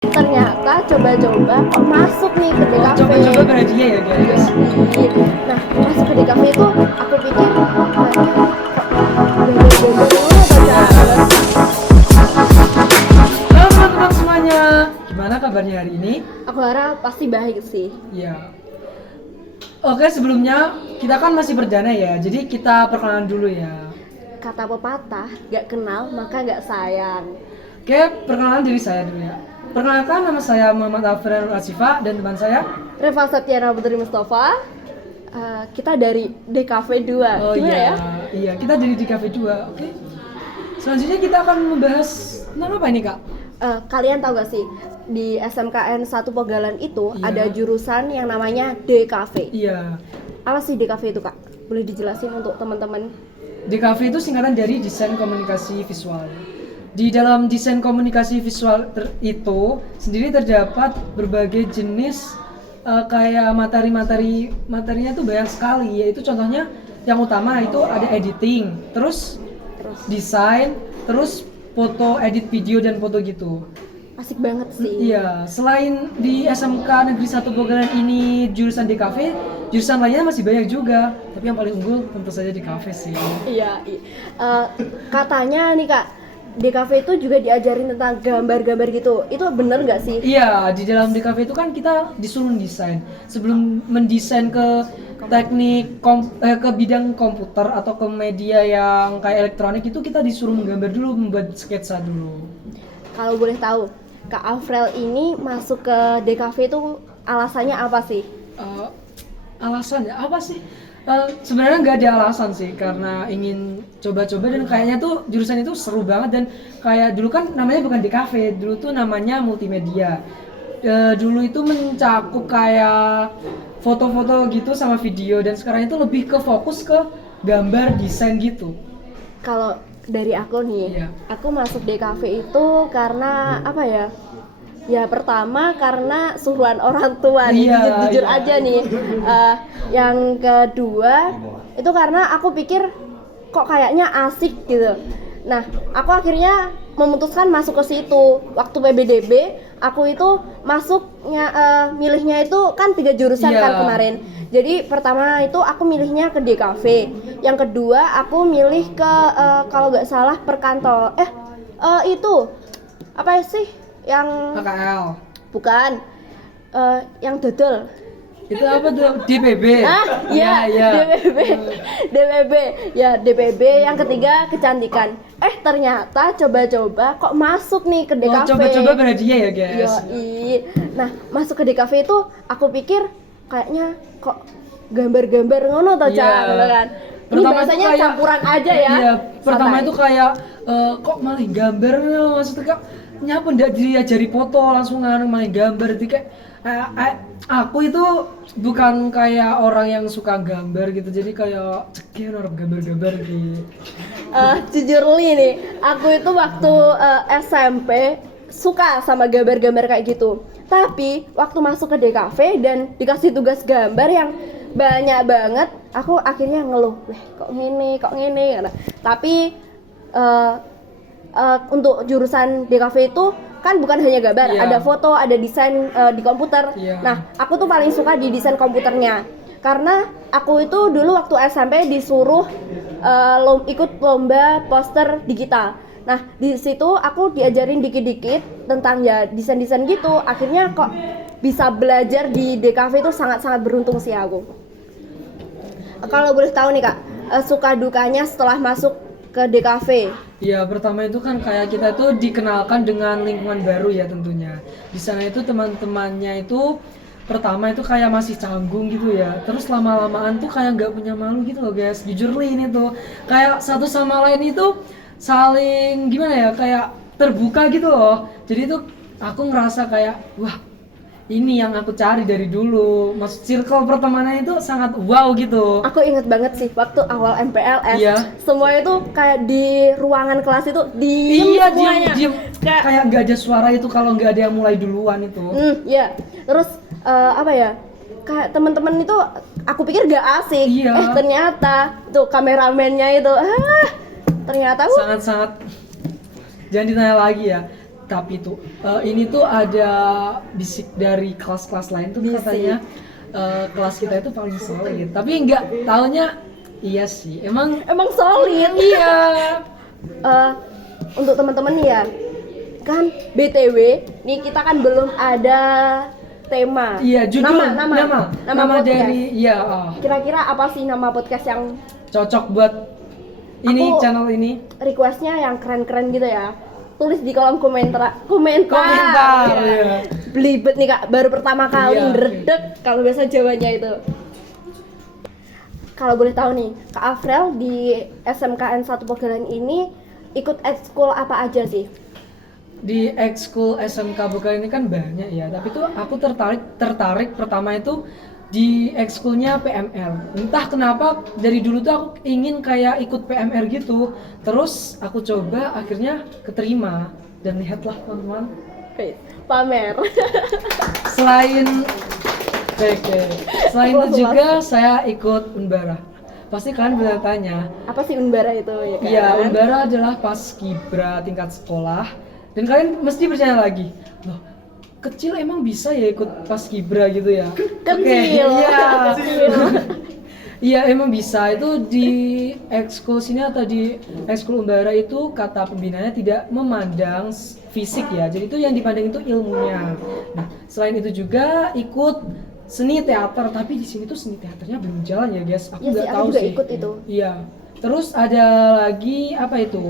Ternyata coba-coba kok masuk nih ke DKV. Coba-coba berhadiah ya guys. Nah, masuk ke DKV itu aku pikir kayaknya Halo teman-teman semuanya, gimana kabarnya hari ini? aku harap pasti baik sih. Ya. Oke, sebelumnya kita kan masih perdana ya, jadi kita perkenalan dulu ya. Kata pepatah, gak kenal maka gak sayang. Oke, perkenalan diri saya dulu ya. Perkenalkan, nama saya Muhammad Alfred Asifa dan teman saya. Reva Septiana Putri Mustafa. Kita dari DKV 2. Oh Gimana iya, ya? iya kita dari di Cafe 2. Oke. Selanjutnya kita akan membahas tentang apa ini kak? Kalian tahu gak sih di SMKN 1 Pogalan itu Iya. ada jurusan yang namanya DKV. Iya. Apa sih DKV itu kak? Boleh dijelasin untuk teman-teman? DKV itu singkatan dari Desain Komunikasi Visual. Di dalam desain komunikasi visual itu sendiri terdapat berbagai jenis kayak materinya tuh banyak sekali, yaitu contohnya yang utama itu ada editing, terus desain, terus foto, edit video dan foto gitu. Asik banget sih. Iya, selain di SMK Negeri 1 Pogalan ini jurusan DKV, jurusan lainnya masih banyak juga. Tapi yang paling unggul tentu saja DKV sih. Iya. Katanya nih kak, DKV itu juga diajarin tentang gambar-gambar gitu. Itu bener nggak sih? Iya, di dalam DKV itu kan kita disuruh mendesain. Sebelum mendesain ke teknik ke bidang komputer atau ke media yang kayak elektronik itu kita disuruh menggambar dulu, membuat sketsa dulu. Kalau boleh tahu, Kak Afrel ini masuk ke DKV itu alasannya apa sih? Alasannya apa sih? Sebenarnya nggak ada alasan sih, karena ingin coba-coba dan kayaknya tuh jurusan itu seru banget. Dan kayak dulu kan namanya bukan DKV, dulu tuh namanya multimedia. Dulu itu mencakup kayak foto-foto gitu sama video, dan sekarang itu lebih ke fokus ke gambar, desain gitu. Kalau dari aku nih, Iya. aku masuk DKV itu karena apa ya? Ya pertama karena suruhan orang tua nih, Iya, jujur iya. aja nih. Yang kedua itu karena aku pikir kok kayaknya asik gitu. Nah, aku akhirnya memutuskan masuk ke situ. Waktu PBDB, aku itu masuknya milihnya itu kan 3 jurusan Iya. kan kemarin. Jadi pertama itu aku milihnya ke DKV. Yang kedua aku milih ke kalau nggak salah perkantor. Itu apa sih yang KKL. bukan yang dodol. Itu apa tuh? DPB. Iya, Iya. DPB. Ya, DPB. Yang ketiga kecantikan. Ternyata coba-coba kok masuk nih ke DKV. Oh, coba-coba berhadiah ya guys. Yoi. Nah, masuk ke DKV itu aku pikir kayaknya kok gambar-gambar ngono toh, Iya. Cak, gitu kan. Ini Pertama bahasanya itu kayak- campuran aja ya. Iya, pertama Santai. itu kayak kok malah gambar, maksudnya kak nyapa ndak diajari foto langsung malah gambar. Jadi kayak aku itu bukan kayak orang yang suka gambar gitu, jadi kayak cekin orang gambar-gambar gitu. Jujur nih, aku itu waktu SMP suka sama gambar-gambar kayak gitu. Tapi waktu masuk ke DKV dan dikasih tugas gambar yang banyak banget, aku akhirnya ngeluh, kok gini. Tapi untuk jurusan DKV itu kan bukan hanya gambar, Iya. ada foto, ada desain di komputer. Iya. Nah, aku tuh paling suka di desain komputernya. Karena aku itu dulu waktu SMP disuruh ikut lomba poster digital. Nah, di situ aku diajarin dikit-dikit tentang ya desain-desain gitu. Akhirnya kok bisa belajar di DKV itu sangat-sangat beruntung sih aku. Kalau boleh tahu nih Kak, suka dukanya setelah masuk ke DKV. Ya, pertama itu kan kayak kita tuh dikenalkan dengan lingkungan baru ya tentunya. Di sana itu teman-temannya itu pertama itu kayak masih canggung gitu ya. Terus lama-lamaan tuh kayak nggak punya malu gitu loh guys. Jujur nih ini tuh kayak satu sama lain itu saling gimana ya, kayak terbuka gitu loh. Jadi tuh aku ngerasa kayak wah, ini yang aku cari dari dulu. Maksud circle pertemanan itu sangat wow gitu. Aku inget banget sih waktu awal MPLS, Iya. semua itu kayak di ruangan kelas itu diem Iya, semuanya. diem. Kayak nggak ada suara itu kalau nggak ada yang mulai duluan itu. Iya. Terus apa ya? Kayak teman-teman itu aku pikir gak asik. Iya. Ternyata tuh kameramennya itu ternyata Sangat-sangat jangan ditanya lagi ya. tapi tuh ini tuh ada bisik dari kelas-kelas lain tuh Bisik. katanya kelas kita itu paling solid. Tapi nggak taunya iya sih. Emang solid. iya. Untuk teman-teman nih ya, kan BTW nih kita kan belum ada tema. Iya, judul nama podcast. dari Kira-kira apa sih nama podcast yang cocok buat ini Aku- channel ini. requestnya yang keren-keren gitu ya? Tulis di kolom komentar. Iya. Belibet nih Kak, baru pertama kali Iya. ngedredeg kalau biasa jawabannya itu. Kalau boleh tahu nih, Kak Afriel di SMKN 1 Pegalan ini ikut ekskul apa aja sih? Di ekskul SMK Bekal ini kan banyak ya, tapi tuh aku tertarik pertama itu di ekskulnya PMR. Entah kenapa dari dulu tuh aku ingin kayak ikut PMR gitu. Terus aku coba akhirnya keterima dan lihatlah teman-teman. Pamer. Selain selain itu juga saya ikut Unbara. Pasti kalian bertanya, Apa sih Unbara itu ya kan? iya, Unbara adalah paskibra tingkat sekolah. Dan kalian mesti bertanya lagi, loh, kecil emang bisa ya ikut paskibra gitu ya? Kecil. Iya. Kecil. Iya, emang bisa. Itu di ekskul sini atau di ekskul Unbara itu kata pembinanya tidak memandang fisik ya. Jadi itu yang dipandang itu ilmunya. Nah, selain itu juga ikut seni teater, tapi di sini tuh seni teaternya belum jalan ya, guys. Aku Iya nggak sih, aku tahu juga sih. ikut itu. Iya. Terus ada lagi apa itu?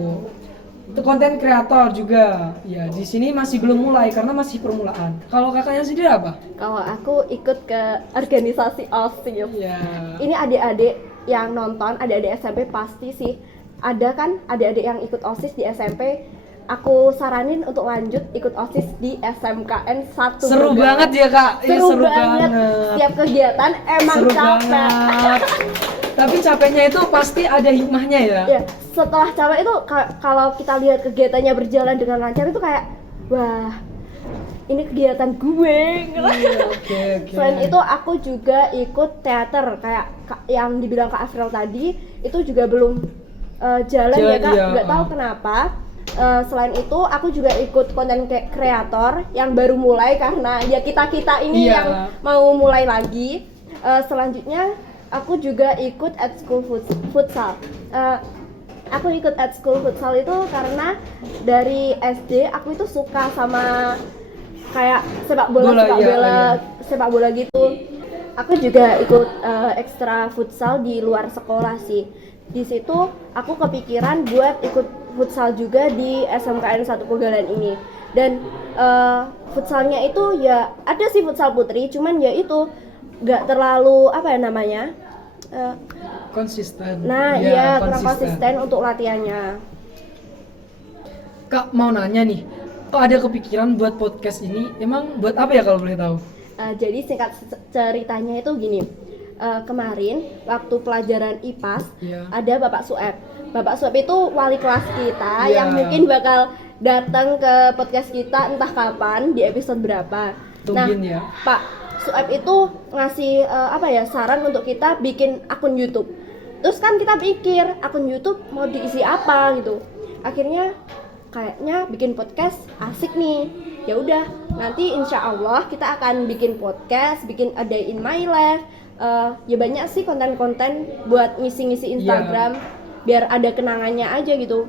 Itu konten kreator juga. Ya, di sini masih belum mulai karena masih permulaan. Kalau kakaknya sendiri apa? Kalau aku ikut ke organisasi OSIS. Ya. Ini adik-adik yang nonton, adik-adik SMP pasti sih ada kan adik-adik yang ikut OSIS di SMP. Aku saranin untuk lanjut ikut OSIS di SMKN 1. Seru Pegalan. banget ya, Kak. Iya, Seru banget. Setiap kegiatan emang Seru capek. banget. Tapi capeknya itu pasti ada hikmahnya ya. Ya, setelah capek itu kalau kita lihat kegiatannya berjalan dengan lancar itu kayak wah, ini kegiatan gue. Iya, oke. Selain itu aku juga ikut teater kayak yang dibilang Kak Afriel tadi itu juga belum jalan ya Kak, iya. nggak tahu kenapa. Selain itu aku juga ikut konten kreator yang baru mulai karena ya kita ini Iya. yang mau mulai lagi. Selanjutnya aku juga ikut ekskul futsal. Aku ikut ekskul futsal itu karena dari SD aku itu suka sama kayak sepak bola gitu. Aku juga ikut ekstra futsal di luar sekolah sih. Di situ aku kepikiran buat ikut futsal juga di SMKN 1 Pegalan ini. Dan futsalnya itu ya ada sih futsal putri, cuman ya itu nggak terlalu apa ya namanya? Konsisten. Nah, Ya, iya kurang konsisten untuk latihannya. Kak mau nanya nih, kok ada kepikiran buat podcast ini? Emang buat apa ya kalau boleh tahu? Jadi singkat ceritanya itu gini. Kemarin waktu pelajaran IPAS Iya. ada Bapak Sueb. Bapak Sueb itu wali kelas kita Iya. yang mungkin bakal datang ke podcast kita entah kapan di episode berapa. Tungguin ya. Pak Sueb itu ngasih saran untuk kita bikin akun YouTube. Terus kan kita pikir akun YouTube mau diisi apa gitu. Akhirnya kayaknya bikin podcast asik nih. Ya udah, nanti insya Allah kita akan bikin podcast, bikin A Day in My Life. Ya banyak sih konten-konten buat ngisi-ngisi Instagram biar ada kenangannya aja gitu.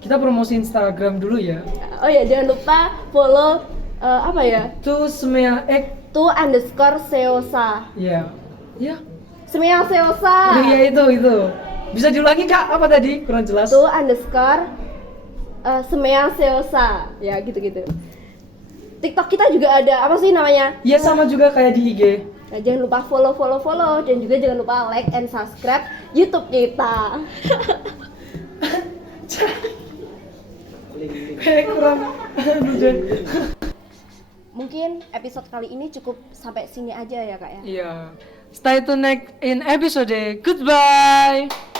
Kita promosi Instagram dulu ya. Oh ya, jangan lupa follow Tuh semea _seosa. Iya. Iya. Semea Seosa. Iya itu. Bisa diulangi Kak? Apa tadi? Kurang jelas. Semea Seosa. Ya gitu-gitu. TikTok kita juga ada, apa sih namanya? Iya sama juga kayak di IG. Nah, jangan lupa follow dan juga jangan lupa like and subscribe YouTube kita. Kayak kurang. Mungkin episode kali ini cukup sampai sini aja ya Kak ya. Iya. Stay tuned next in episode. Goodbye.